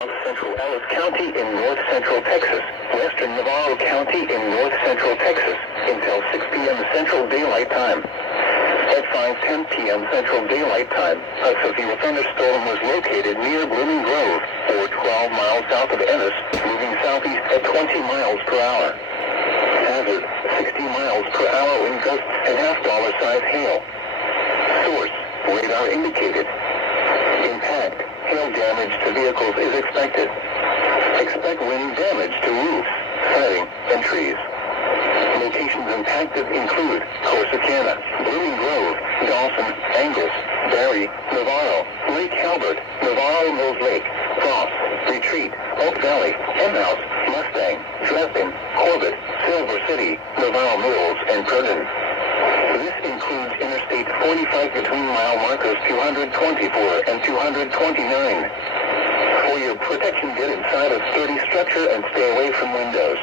Central Ellis County in north central Texas, western Navarro County in north central Texas, until 6 p.m. Central Daylight Time. At 5:10 p.m. Central Daylight Time, a severe thunderstorm was located near Blooming Grove, or 12 miles south of Ennis, moving southeast at 20 miles per hour. Hazard, 60 miles per hour wind gusts and half-dollar size hail. Source, radar indicated. Impact, hail damage to vehicles is expected. Expect wind damage to roofs, siding, and trees. Locations impacted include Corsicana, Blooming Grove, Dawson, Angles, Barry, Navarro, Lake Halbert, Navarro Mills Lake, Ross, Retreat, Oak Valley, Emhouse, Mustang, Dresden, Corbett, Silver City, Navarro Mills, and Purdon. This includes Interstate 45 between mile markers 224 and 229. For your protection, get inside a sturdy structure and stay away from windows.